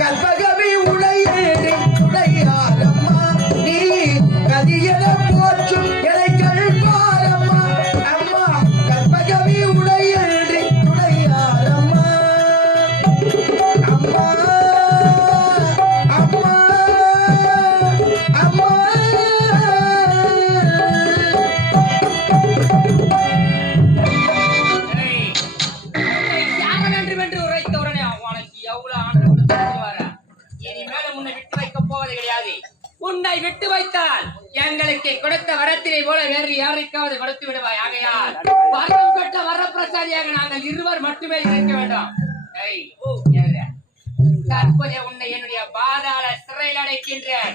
கற்பகவி உடையேறி உடையாரம்மா நீ கதியன எவ்வளவு ஆண்டு உன்னை விட்டு போவது கிடையாது. உன்னை விட்டு வைத்தால் எங்களுக்கு கொடுத்த வரத்தினை போல வேறு யாருக்காவது கொடுத்து விடுவாய். ஆகையால் வரம் பெற்ற வரப்பிரசாதியாக நாங்கள் இருவர் மட்டுமே இருக்க வேண்டும். தற்போதைய உன்னை என்னுடைய பாதாள சிறையில் அடைக்கின்றேன்.